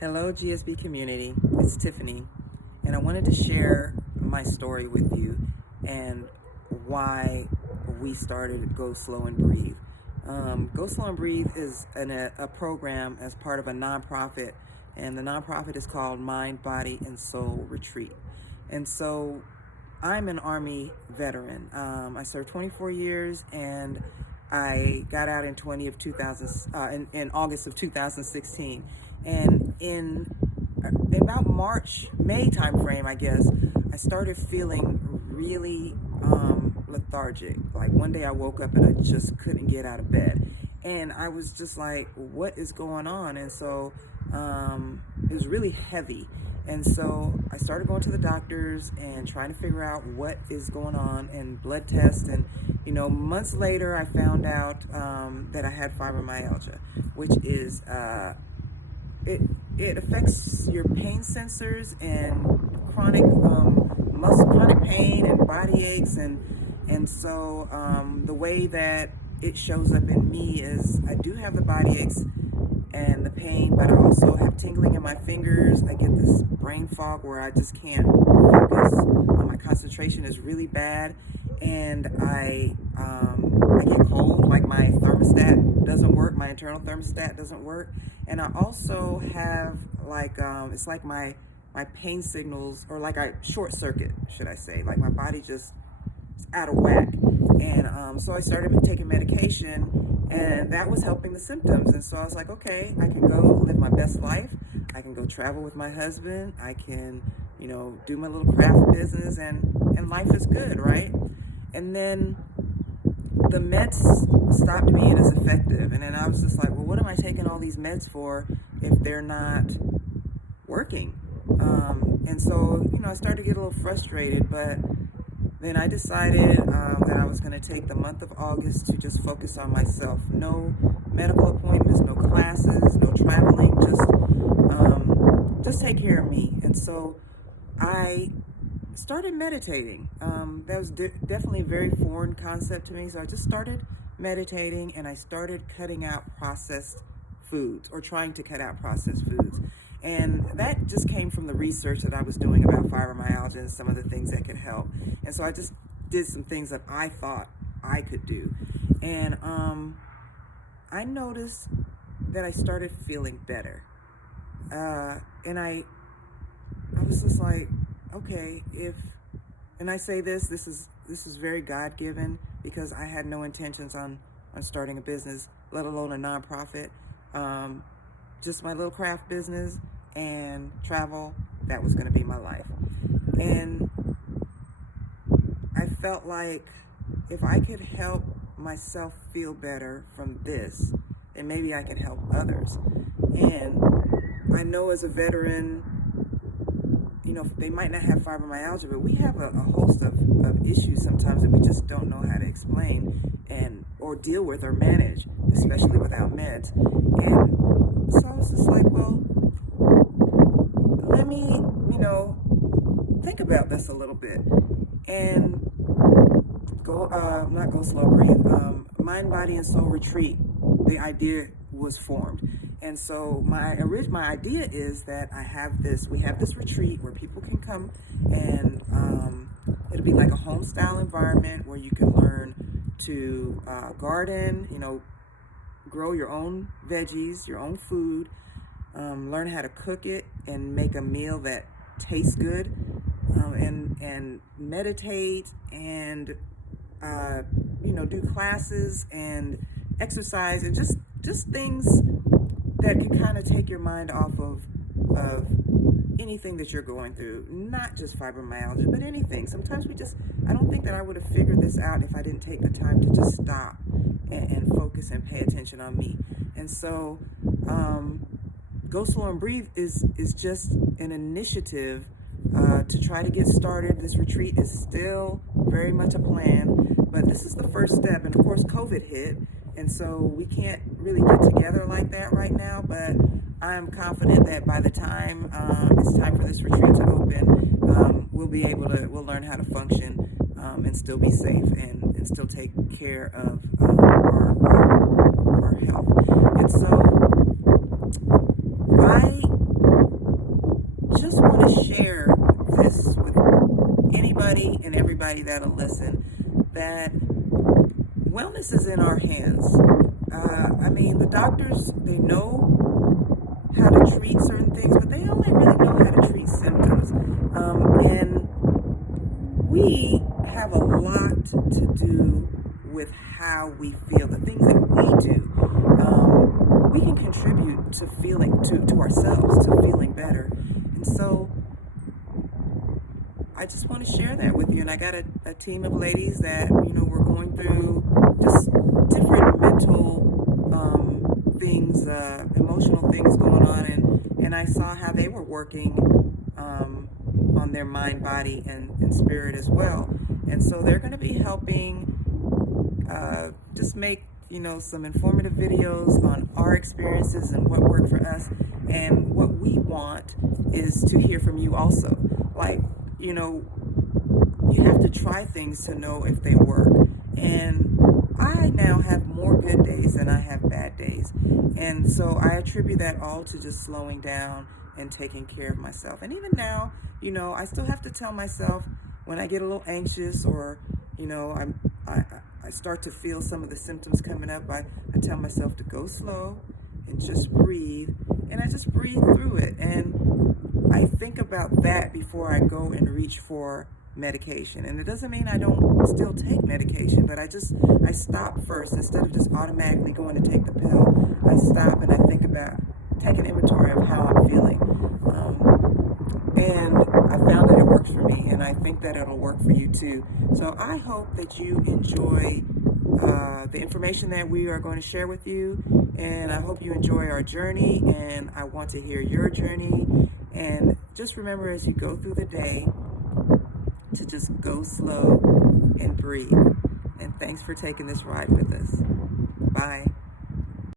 Hello, GSB community. It's Tiffany, and I wanted to share my story with you and why we started Go Slow and Breathe. Go Slow and Breathe is a program as part of a nonprofit, and the nonprofit is called Mind, Body, and Soul Retreat. And so I'm an Army veteran. I served 24 years, and I got out in in August of 2016. And in about May timeframe, I guess, I started feeling really lethargic. Like one day I woke up and I just couldn't get out of bed. And I was just like, what is going on? And so it was really heavy. And so I started going to the doctors and trying to figure out what is going on and blood tests. And, months later, I found out that I had fibromyalgia, which is, it affects your pain sensors and chronic pain and body aches. And so the way that it shows up in me is I do have the body aches and the pain, but I also have tingling in my fingers. I get this brain fog where I just can't focus. My concentration is really bad, and I get cold. Like my thermostat doesn't work. My internal thermostat doesn't work, and I also have it's like my pain signals, or like I short circuit, should I say? Like my body just is out of whack, and so I started taking medication, and that was helping the symptoms. And so I was like, okay, I can go live my best life. I can go travel with my husband. I can, do my little craft business, and life is good, right? And then the meds stopped being as effective. And then I was just like, well, what am I taking all these meds for if they're not working? And so, I started to get a little frustrated, but then I decided that I was going to take the month of August to just focus on myself. No medical appointments, no classes, no traveling, just take care of me. And so I started meditating. That was definitely a very foreign concept to me. So I just started meditating, and I started cutting out processed foods, or trying to cut out processed foods. And that just came from the research that I was doing about fibromyalgia and some of the things that could help. And so I just did some things that I thought I could do. And I noticed that I started feeling better. And I was just like, okay, and I say this is very God-given, because I had no intentions on starting a business, let alone a nonprofit. Just my little craft business and travel, that was going to be my life. And I felt like if I could help myself feel better from this, then maybe I can help others. And I know as a veteran, they might not have fibromyalgia, but we have a host of issues sometimes that we just don't know how to explain or deal with or manage, especially without meds. And so I was just like, well, let me, think about this a little bit. And not Go Slow Breathe, Mind, Body, and Soul Retreat, the idea was formed. And so my idea is that we have this retreat where people can come, and it'll be like a home style environment where you can learn to garden, grow your own veggies, your own food, learn how to cook it and make a meal that tastes good, and meditate, and do classes and exercise, and just things that can kind of take your mind off of anything that you're going through, not just fibromyalgia, but anything. Sometimes I don't think that I would have figured this out if I didn't take the time to just stop and focus and pay attention on me. And so Go Slow and Breathe is just an initiative to try to get started. This retreat is still very much a plan, but this is the first step. And of course, COVID hit, and so we can't really get together like that right now, but I am confident that by the time it's time for this retreat to open, we'll learn how to function and still be safe, and still take care of our health. And so I to share this with anybody and everybody that'll listen, that wellness is in our hands. I mean, the doctors, they know how to treat certain things, but they only really know how to treat symptoms. And we have a lot to do with how we feel, the things that we do. We can contribute to feeling, to ourselves, to feeling better. And so I just want to share that with you. And I got a team of ladies that, we're going through just different mental things, emotional things going on. And I saw how they were working on their mind, body, and spirit as well. And so they're going to be helping just make, some informative videos on our experiences and what worked for us. And what we want is to hear from you also. Like, you have to try things to know if they work. And I now have more good days than I have bad days. And so I attribute that all to just slowing down and taking care of myself. And even now, I still have to tell myself when I get a little anxious or, I start to feel some of the symptoms coming up, I tell myself to go slow and just breathe. And I just breathe through it. And I think about that before I go and reach for medication. And it doesn't mean I don't still take medication, but I stop first. Instead of just automatically going to take the pill, I stop and I think about, take an inventory of how I'm feeling. And I found that it works for me, and I think that it'll work for you too. So I hope that you enjoy the information that we are going to share with you, and I hope you enjoy our journey, and I want to hear your journey. And just remember, as you go through the day, to just go slow and breathe. And thanks for taking this ride with us. Bye.